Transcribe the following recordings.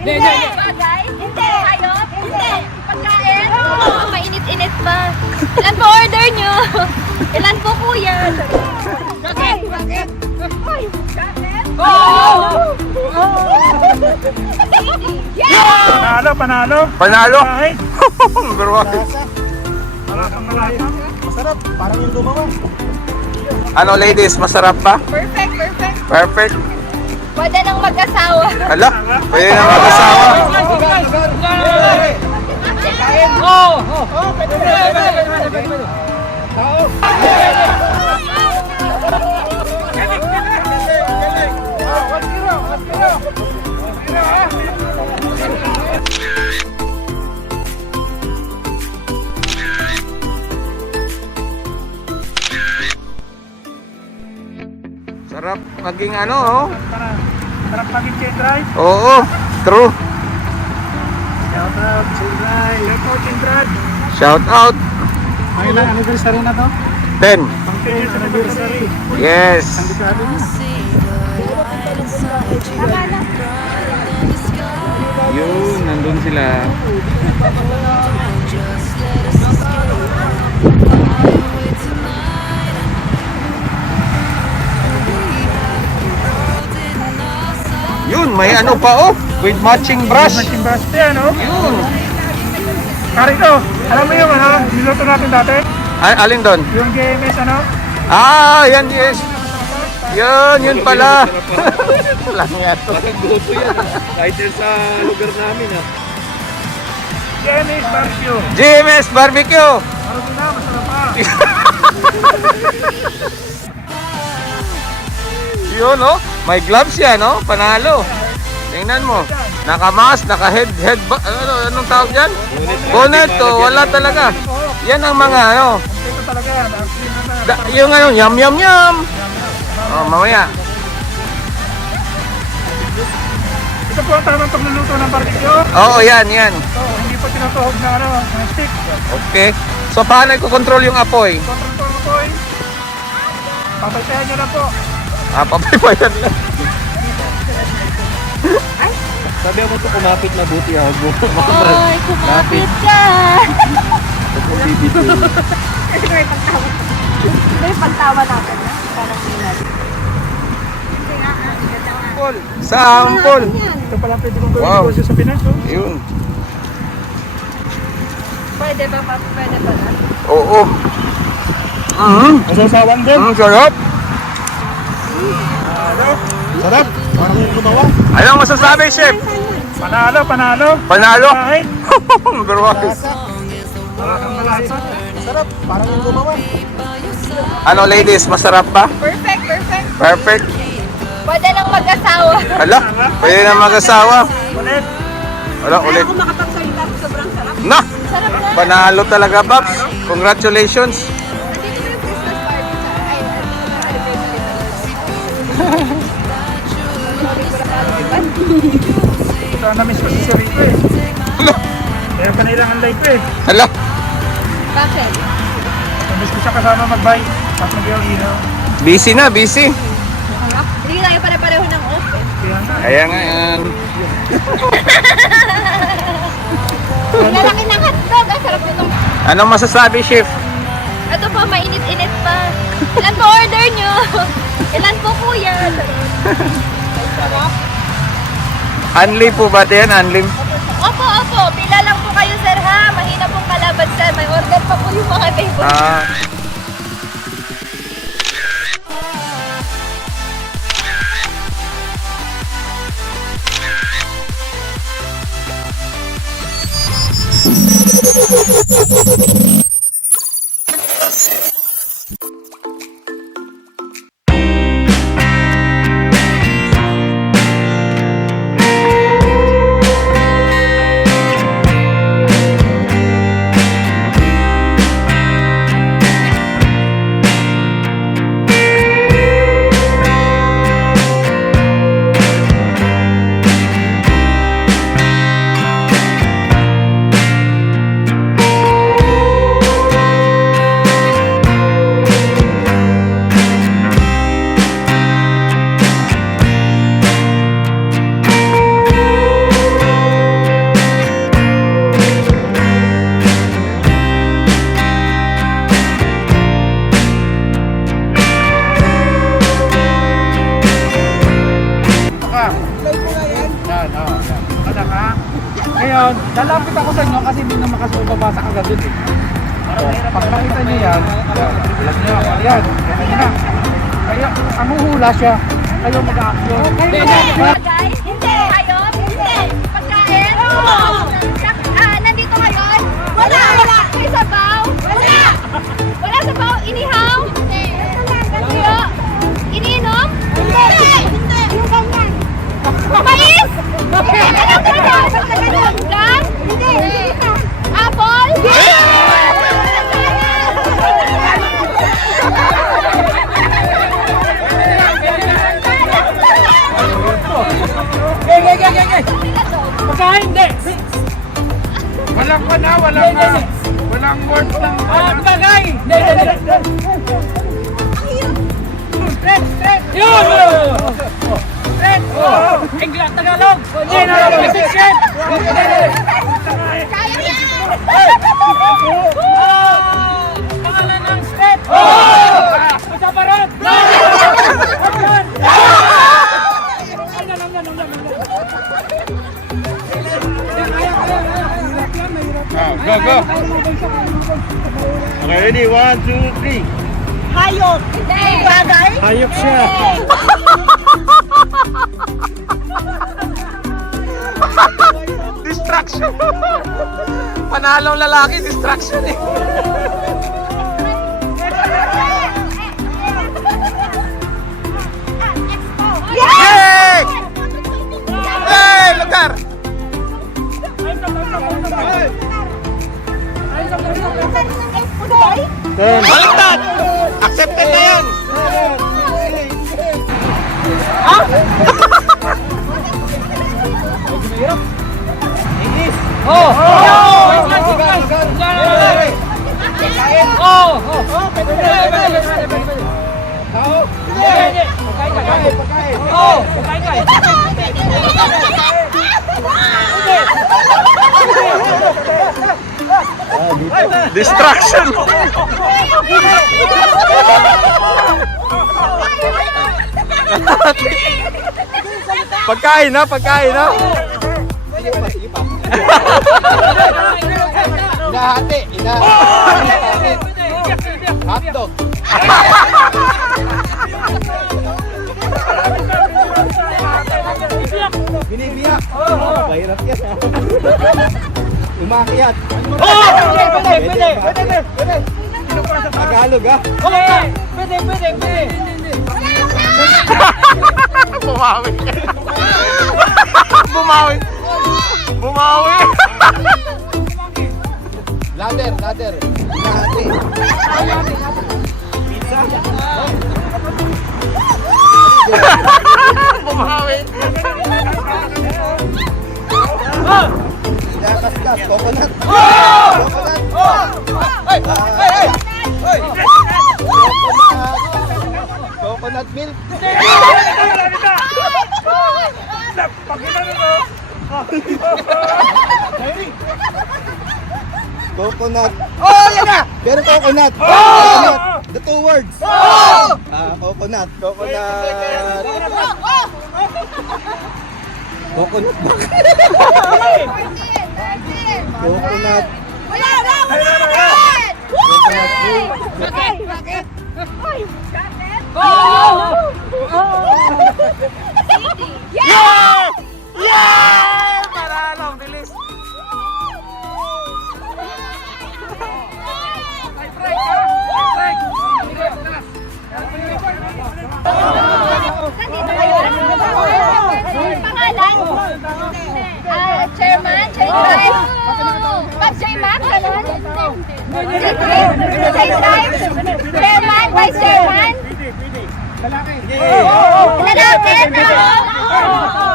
Hindi. Bagay? Hindi. Ayos? Hindi. Pagkain? Oo, mainit-init pa. Ilan po order nyo? Ilan po kuya? Bakit? Bakit? Ay, bakit? Oh! Yeah! Panalo. Panalo. Ay, Number one. malasa. Masarap. Parang yung lumawa. Ano ladies, masarap pa? Perfect, perfect. Perfect. Pwede nang mag-asawa. Hala, pwede na mag-asawa. Sarap maging ano, oh. Sarap maging chain drive. Oo, true. Shout out, chain drive. Shout out, chain drive. Shout out. Ang ilang anniversary na to? 10. Pang 10 years anniversary. Yes. Sandikado na. Yun, nandun sila. Yun, may ano pa oh, with matching brush. Machine brush yan, no? Yun. Karito, alam mo yung ano, niluto natin dati? Alin doon? Yung GMS, ano? Ah, yan, yes. Yun pala. Lang yan. Kahit yan sa lugar namin ha. GMS barbecue. GMS Barbecue. Ano na, masarap pa. Yun oh, may gloves yan oh, panalo. Tingnan mo. Naka-mask, anong tawag dyan? Bonnet, oh, wala talaga. Yan ang mga ano. Ito talaga yan. Ang clean na na. Yung ano, yum. Oh, mamaya. Ito po ang tamang pagluluto ng barbecue. Oo, yan. So, hindi po tinutuhog na ano, ng stick. Okay. So, paano i-control yung apoy? Control po po eh. Papasayan nyo na po. Papapayan lang. Sabi mo ito kumapit na buti ha. Ay, kumapit ka! Kung bibito. May pagtawa. May pagtawa natin. Parang minat. Sample. Ito pala pwede mong gawin Wow. negosyo sa Pinas. Oh. Yun. Pwede ba pa? Pwede ba na? Oo. Masasawan din. Sarap. Ano? Sarap. Parang yung lumawa. Anong masasabi, chef? Panalo. Panalo. Ay, Number one. parang malasa. Sarap. Parang yung lumawa. Ano ladies, masarap pa? Perfect, perfect. Perfect. Pwede nang mag-asawa. Hala, pwede na mag-asawa. Ulit. Wala, ulit. Ako makapagsalita, sobrang sarap. Na! Sarap na. Panalo talaga, Babs. Congratulations. Nandito yung Christmas party sa... Ay, Ito ang na-miss ko si Sherry ko eh. Hala, Kaya kanilang ang live ko eh. hala. bakit? Na-miss ko siya kasama mag-bike. Tapos mag-ihaw. Busy na, busy. Hindi tayo pare-pareho ng off eh. Kaya nga. Kaya nga yan. Ang lalaki ng hotdog. Ang sarap nito. Anong masasabi, chef? Ito po, mainit-init pa. Ilan po order nyo? Ilan po kuya? Sarap. Unli po ba ito yan? Unli? Opo. Pila lang po kayo sir ha. Mahina pong kalaban sir. May order pa po yung mga table. Ah, Ngayon, lalapit ako sa inyo kasi hindi na makasubabasa agad dun eh. So, pag nakita niyo yan, alam niyo, yan, ganyan niyo na. Kaya, ang huhula siya, kayo mag-action. Guys, hindi. Ayos? Hindi. Pagkain? Nandito ngayon? Wala. May sabaw? Wala. Wala sabaw? Inihaw? Hindi. Tuyo? Iniinom? Hindi. Yung ganyan. Mais? Anong ganyan? Gas? Hindi. Apple? Pagkain, hindi! Walang pana, walang word lang. Bagay! Straight! Yun! Straight! English, Tagalog! Straight! Pangalan ng straight! Usaparot! Go. Okay, ready? 1, 2, 3. Hayop. Hindi. Bagay. Hayop siya. Distraction. Panalong lalaki, distraction eh. Yay! Hey, lugar! Baliktad! Accepted na yan! Distraction! Pagkain na. Inahati. Hotdog. Binibiyak. Mahirap yan. Umakyat. Pwede. Tagalog ha? Pwede. Bumawi! Ladder. Inahati. Bumawi! Kaskas. Coconut. Coconut milk. Coconut. Oh, yan na! Pero coconut. Coconut. The two words. Coconut. Coconut ba? Coconut. Wala na! Bakit? Yeah! Panalo, bilis! Nandito kayo? Pangalan? Chairman? Chairman? Ma'am Chairman? Ganon? Chairman? Chairman? Vice Chairman? Lalaki?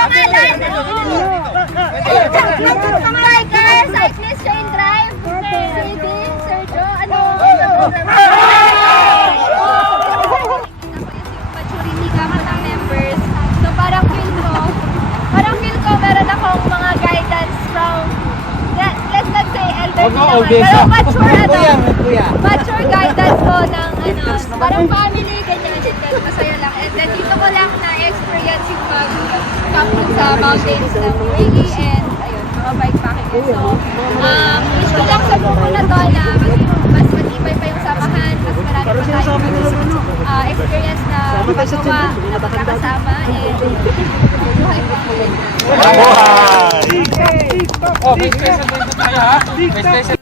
Pangalan? Biker? Cyclist? Chain drive? CD? Sergio? Ano? Maturity gamit ng members. So parang feel ko meron akong mga guidance from, let's not say elderly naman, pero mature guidance ko ng parang family, ganyan, and then masaya lang. And then dito ko lang na-experience yung pag-captain sa mountains ng Wiggy, and ayun, mga bike packing. So, wish ko lang sa buko na to na mas matibay pa yung samahan, mas marami pa tayong experience na magawa, na magkakasama, and buhay pa. Oh, may special din tayo ha. May special.